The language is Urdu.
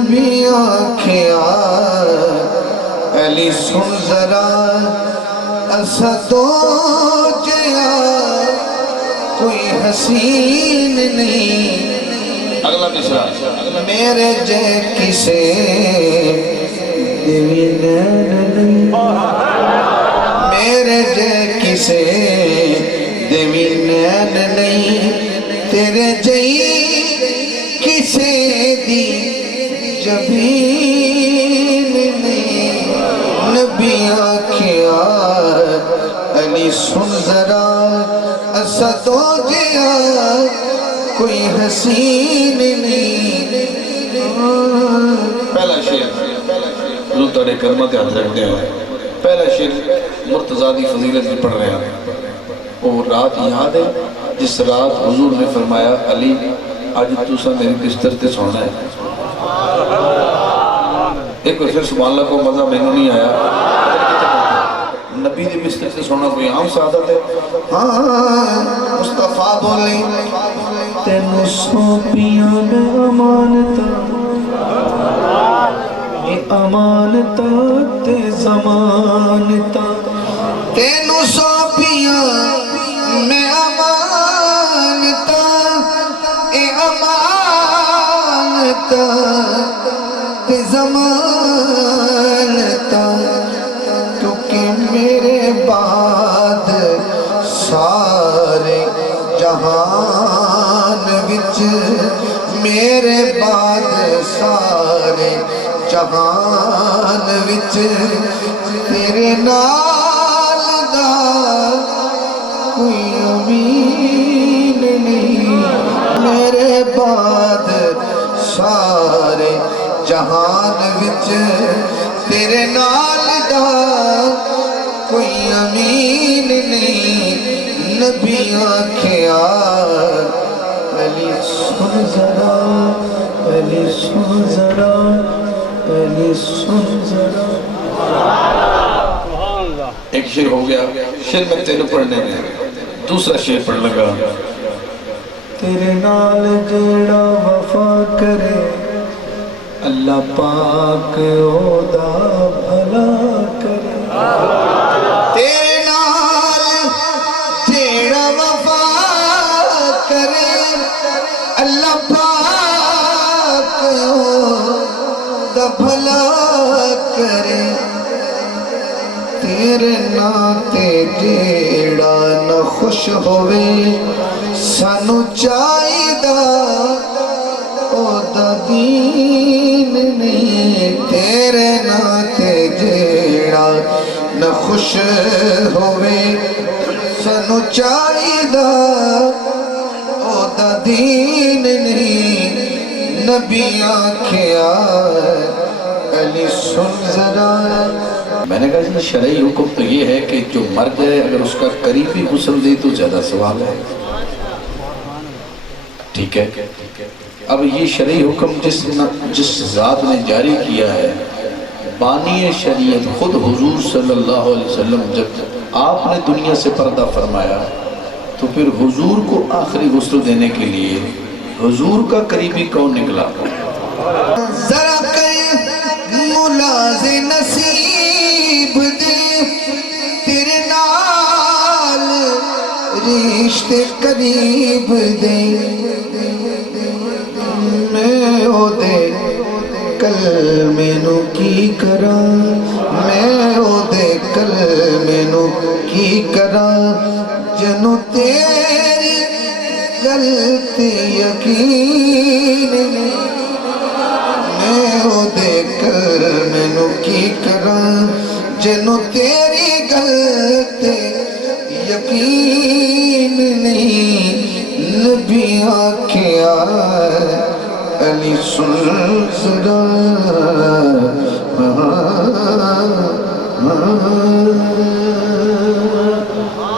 نبی آنکھیا علی سن ذرا اسدو جیا کوئی حسین نہیں اگلا مصرع میرے جے کسے دیوی نین نہیں میرے جے کسے دیوی نین نہیں تیرے جئی کسے دی جبین نہیں نبی آنکھیا علی سن ذرا اسد ہو گیا کوئی حسین نہیں پہلا شعر حضور تاڑے کرمہ تے حضرت رکھتے ہیں پہلا شعر مرتضیٰ دی فضیلت بھی پڑھ رہے ہیں وہ رات یاد ہے جس رات حضور نے فرمایا علی آج تُسا میری بستر تے سونا ہے ایک پھر سبحان اللہ کو مزہ میں نہیں آیا نبی دی بستر تے سونا کوئی عام سعادت ہے مصطفیٰ بولے تینو سونپیاں میں امانتا یہ امانتا تے زمانتا تینو سونپیاں میں امانتا یہ امانتا تے زمانتا کیونکہ میرے بعد سارے جہان وچ میرے بعد سارے جہان وچ تیرے نال دا کوئی امین نہیں میرے بعد سارے جہان وچ تیرے نال دا کوئی امین نہیں نبی آنکھیا علی سن ذرا علی سن ذرا علی سن ذرا ایک شعر ہو گیا شعر میں تینوں پڑھنے میں دوسرا شعر پڑھ لگا تیرے نال جیڑا وفا کرے اللہ پاک اودا بھلا کرے تیرے نال جیڑا وفا کرے اللہ پاک اودا بھلا کرے تیرے ناتے جیڑا نہ خوش ہوئے سانو چاہیدہ اودا دین نہیں تیرے ناتے جیڑا نہ خوش ہوئے سانو چاہیدہ اودا دین نہیں نبی آنکھیا علی سن ذرا میں نے کہا جی شرعی حکم تو یہ ہے کہ جو مر جائے اگر اس کا قریبی غسل دے تو زیادہ ثواب ہے ٹھیک ہے اب یہ شرعی حکم جس ذات نے جاری کیا ہے بانی شریعت خود حضور صلی اللہ علیہ وسلم جب آپ نے دنیا سے پردہ فرمایا تو پھر حضور کو آخری غسل دینے کے لیے حضور کا قریبی کون نکلا ذرا کئی ملاز نصیب دے تیرے نال رشتے قریب دے میں او دے کل مینو کی کراں میں او دے کل مینو کی کراں جنو تیری غلطی یقین میں او دے کل مینو کی کراں جنو تیری غلطی یقین نہیں نبی آنکھیا علی سن ذرا